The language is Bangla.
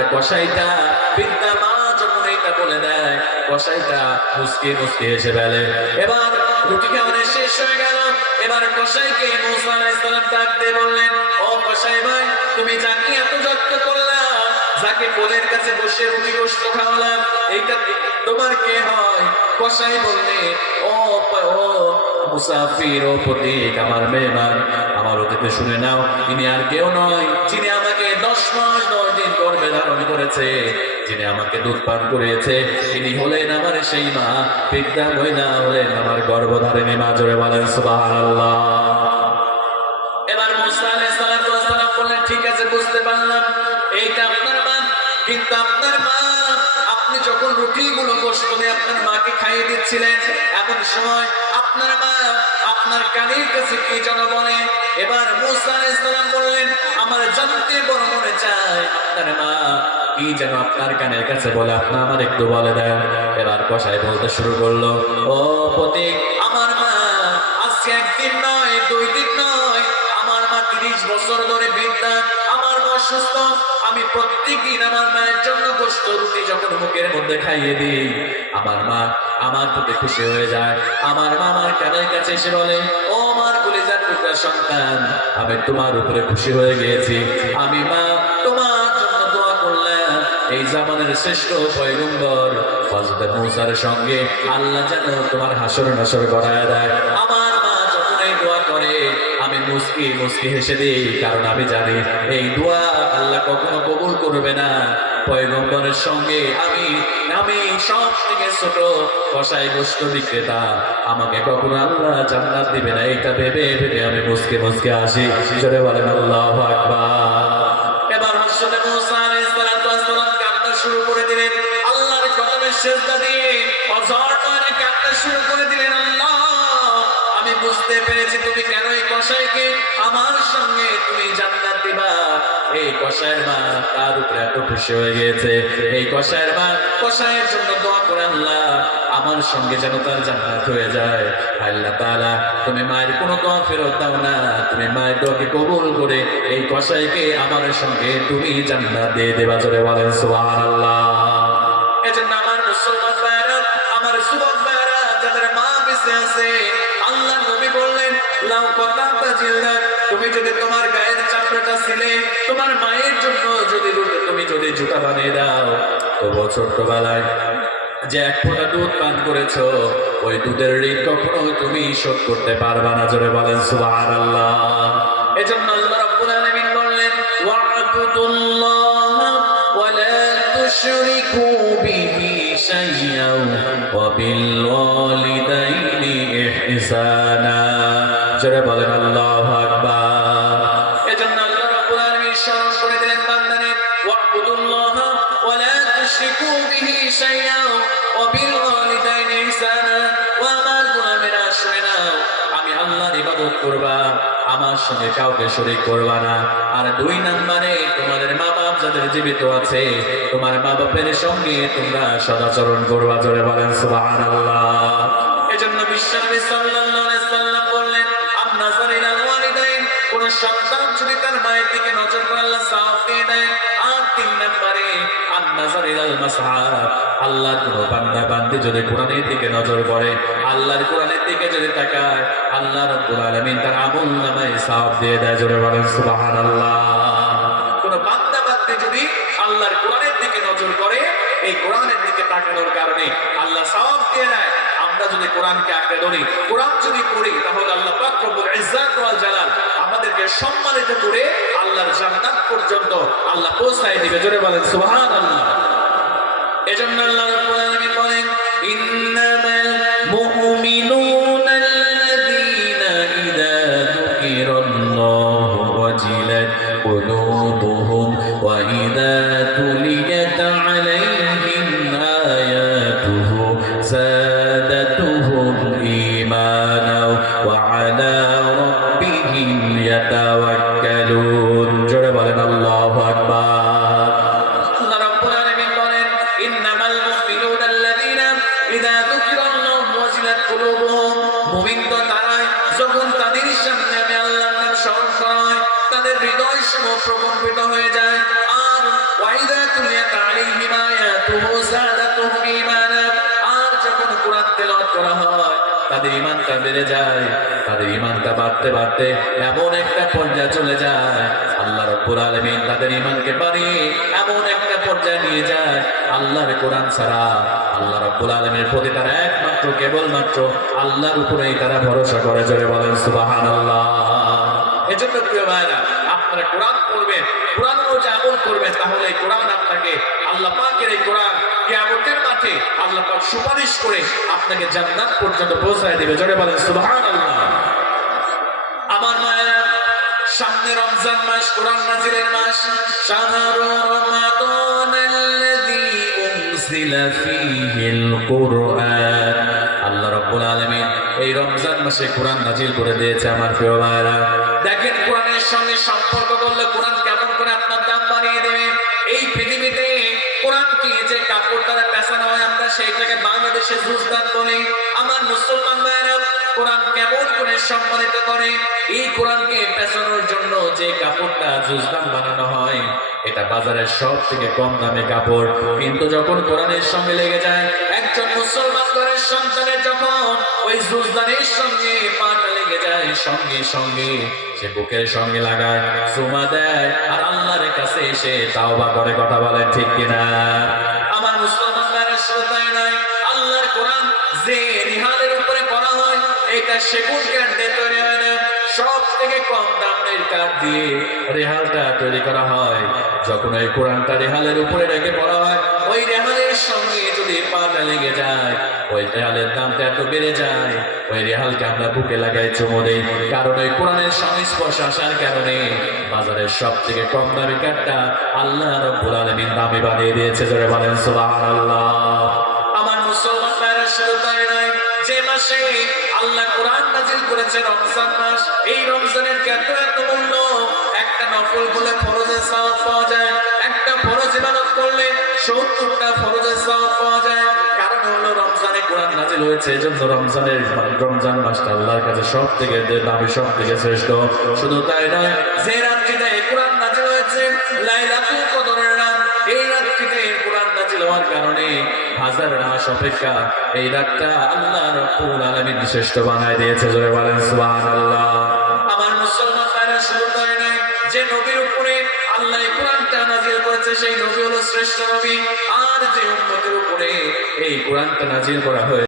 আর কসাইটা বিদ্যা মা যখন এইটা বলে দেয়, কসাইটা মুসকে মুসকে এসে ফেলে এবার রুটি খাওয়ানো শেষ হয়ে গেল। এবার কসাইকে মুসা আলাইহিস সালাম ডাক বললেন, ও কসাই ভাই, তুমি যাকে এত যত্ন করলা, যাকে কোলের কাছে বসে রুটি গোস্ত খাওয়ালাম এইটা তোমার কে হয়? কসাই বললে, ও ও মুসাফির, ও প্রতীক, আমার মেহমান, আমার অতিথি শুনে নাও, তিনি আর কেউ নয়, যিনি আমাকে দশ মাস গর্ভে ধারণ করেছে, যিনি আমাকে দুধ পান করিয়েছে, তিনি হলেন আমার সেই মা বিদ্যা মহিলা হলেন আমার গর্ভধারিণী মা, জোরে বলেন এইটা আপনার মা খাইয়ে দিচ্ছিলেন আপনার আপনার কানের কাছে কি যেন বলে? এবার মুসা বললেন, আমার জানতে বড় মনে আপনার মা, কি যেন আপনার কানের কাছে বলে আপনার আমার একটু বলে দেন। এবার কষাই বলতে শুরু করল, ও প্রতীক আমার মা, আজকে একদিন নয়, দুই দিন নয়, আমার মা তিরিশ বছর ধরে বিদ্যা আমার মা সুস্থ আমি প্রত্যেকদিন আমার মায়ের জন্য গোস্ত রুটি যখন মুখের মধ্যে খাইয়ে দিই। আমার মা আমার প্রতি খুশি হয়ে যায়। আমার মা আমার কানের কাছে এসে বলে, ও আমার কলিজার টুকরা সন্তান, আমি তোমার উপরে খুশি হয়ে গিয়েছি। জামানের শ্রেষ্ঠ পয়গম্বর হযরত মুসার সঙ্গে আল্লাহ যেন তোমার হাসর নাসর করায় দেয়। আমার মা যখন এই দোয়া করে, আমি মুস্কি মুস্কি হেসে দিই, কারণ আমি জানি এই দোয়া আল্লাহ কখনো কবুল করবে না। পয়গম্বরের সঙ্গে আমি আমি সব থেকে ছোট কষাই গোষ্ঠ বিক্রেতা। আমাকে কখনো আল্লাহ জান্নাত দিবে না এটা ভেবে ভেবে আমি মুসকে মুসকে আসি জোরে বলেন, আল্লাহ আকবার। দিয়ে কান্না শুরু করে দিলেন, আল্লাহ, আমি বুঝতে পেরেছি তুমি কেন এই কসাইকে আমার সঙ্গে তুমি জান্নাত দিবা। এই কসাইয়ের মা তার উপরে এত খুশি হয়ে গিয়েছে। এই কসাইয়ের মা, কসাইয়ের জন্য দোয়া করে আল্লাহ, আমার সঙ্গে যেন তার জান্নাত হয়ে যায়। আল্লাহ তাআলা, তুমি মায়ের কোনো দোয়া ফেরত দাও না, তুমি মায়ের দোয়াকে কবুল করে এই কসাইকে আমার সঙ্গে তুমি জান্নাত দিয়ে দেবা। জোরে বলেন, সুবহানাল্লাহ। এজন্য আছে। আল্লাহ নবী বললেন, লাউ কতাতা জিলদা তুমি যদি তোমার গায়ের চামড়াটা ছিলে, তোমার মায়ের জন্য যদি তুমি যদি জুতা বানিয়ে দাও। তবু ছোট্টবেলায় যে এক ফোঁটা দুধ পান করেছ, ওই দুধের ঋণ কখনো তুমি শোধ করতে পারবা না, জোরে বলেন, সুবহানাল্লাহ। এজন্য আল্লাহ রাব্বুল আলামিন বললেন, ওয়া'বুদুল্লাহ ওয়া বিল ওয়ালিদাইনি ইহসানা জোরে বলেন, আল্লাহু আকবার। এজন্য আল্লাহ রাব্বুল আলামিন স্মরণ করে দিলেন, বান্দারে, ওয়া'বুদুল্লাহ ওয়ালা তুশরিকু বিহি শাইয়্যান ওয়া বিল ওয়ালিদাইনি ইহসানা। ওয়া আমার গোলামেরা শুনে নাও, আমি আল্লাহর করবা। আমার সঙ্গে কাউকে শরীর করবা না। আর দুই নম্বরে, তোমাদের মা বাপ যাদের জীবিত আছে, তোমার মা বাপের সঙ্গে তোমরা সদাচরণ করবা, জোরে বলেন সুবাহ এজন্য বিশ্বনবী সন্তান যদি তার মায়ের দিকে নজর আল্লাহ সাফ দিয়ে দেয়, আর তিন নম্বরে মাসহাব আল্লাহর বান্দা বান্দি যদি কোরআনের দিকে নজর করে, আল্লাহর কোরআনের দিকে যদি তাকায়, আল্লাহ রাব্বুল আলামিন তার আমল নামায় সাফ দিয়ে দেয়, জোরে বলেন সুবহানাল্লাহ। কোন বান্দা বান্দি যদি আল্লাহর কোরআনের দিকে নজর করে, এই কোরআনের দিকে তাকানোর কারণে আল্লাহ সওয়াব দিয়ে দেয় আমরা যদি কোরআনকে আঁকড়ে ধরি কোরআন যদি পড়ি তাহলে আল্লাহ পাক রব্বুল ইজ্জাত ওয়াল জালাল আমাদেরকে সম্মানিত করে আল্লাহর জান্নাত পর্যন্ত আল্লাহ পৌঁছায় দিবে জোরে বলেন সুবহানাল্লাহ এজন্য আল্লাহ রাব্বুল আলামিন বলেন ইন্নামাল মুমিনুনা আল্লাযীনা ইযা যুকিরাল্লাহু ওয়াজিলাত قلوبهم وإذا تليت তাদের সামনে হয়ে যায়। আর ওয়াইদা তুলিয়াত আলাইহিম আয়াতুহু আর যখন কুরআন তেলাওয়াত করা হয়, তাদের ঈমানটা বেড়ে যায়, তাদের বাড়তে বাড়তে এমন একটা পর্যায়ে চলে যায়। আল্লাহ রব্বুল আলামিন তাদের ইমানকে বাড়িয়ে এমন একটা পর্যায়ে নিয়ে যায়। আল্লাহর কোরআন ছাড়া আল্লাহ রব্বুল আলামিনের প্রতি তারা একমাত্র, কেবলমাত্র আল্লাহর উপরেই তারা ভরসা করে। জোরে বলেন, সুবহানাল্লাহ। এজন্য প্রিয় ভাইরা আপনারা কোরআন পড়বেন, কোরআন অনুযায়ী আমল করবেন, তাহলে এই কোরআন আপনাকে আল্লাহ পাকের এই কোরআন কিয়ামতের মাঠে আল্লাহ পাক সুপারিশ করে আপনাকে জান্নাত পর্যন্ত পৌঁছায় দেবে। জোরে বলেন, সুবহানাল্লাহ আমার মায়েরা সামনে রমজান মাস, কোরআন নাজিরের মাস। শাহরু রমাদান আল্লাযী উনজিলা ফীহিল কুরআন আল্লাহ রাব্বুল আলামিন এই রমজান মাসে কোরআন নাজিল করে দিয়েছে আমার প্রিয় ভাইরা দেখেন কোরআনের সঙ্গে সম্পর্ক করলে কোরআন কেমন করে আপনার দাম বাড়িয়ে দেবে? এই পৃথিবীতে কোরআনকে যে কাপড় দ্বারা পেছানো হয় আমরা সেইটাকে বাংলাদেশে জুজদান বলি। আমার মুসলমান ভাইরা কোরআন কেমন করে সম্মানিত করে? এই কোরআনকে পেছানোর জন্য যে কাপড়টা জুজদান বানানো হয়, এটা বাজারের সব থেকে কম দামে কাপড়। কিন্তু যখন কোরআনের সঙ্গে লেগে যায়, একজন মুসলমান ঘরের সন্তানের যখন ওই জুজদানের সঙ্গে পাটা লেগে যায়, সঙ্গে সঙ্গে সে বুকের সঙ্গে লাগায়, সুমা দেয়, আর আল্লাহর কাছে এসে তাওবা করে কথা বলেন, ঠিক কিনা? এটা সেগুন কাঠ দিয়ে তৈরি হয় না সব থেকে কম দামের কাঠ দিয়ে রেহালটা তৈরি করা হয়। যখন ওই কোরআনটা রেহালের উপরে রেখে পড়া হয়, ওই রেহালের সঙ্গে যদি পাটা লেগে যায়, ওই রেহালের দামটা এত বেড়ে যায়। ওই রেহালকে আমরা বুকে লাগাই চুমো দেই, কারণ ওই কোরআনের সংস্পর্শ আসার কারণে বাজারের সব থেকে কম দামি কাঠটা আল্লাহ রব্বুল আলমিন দামে বানিয়ে দিয়েছে, জোরে বলেন সুবহানাল্লাহ। আমার মাসে আল্লাহ কোরআন নাজিল করেছে রমজান মাস। এই রমজানের এত এত মূল্য? একটা নফল বলে ফরজের সওয়াব পাওয়া যায়। একটা ফরজ ইবাদত করলে সত্তরটা ফরজের সওয়াব পাওয়া যায়। কারণ হলো রমজানে কোরআন নাজিল হয়েছে, এজন্য রমজানের রমজান মাসটা আল্লাহর কাছে দামি শ্রেষ্ঠ। শুধু তাই নয়, যে রাত্রিতে কোরআন নাজিল হয়েছে, লাইলাতুল কদরের রাত, এই রাত্রিতে কোরআন নাজিল হওয়ার কারণে হাজার মাস অপেক্ষা এই রাতটা আল্লাহ শ্রেষ্ঠ বানায় দিয়েছে, জোরে বলেন, সুবহানাল্লাহ। আমার মুসলমান ভাইরা শুরু করে নাই যে নবীর উপরে আল্লাহ কোরআনটা নাজিল করেছে, সেই নবী হলো শ্রেষ্ঠ নবী। আর যে উম্মতের উপরে এই কোরআনটা নাজিল করা হয়েছে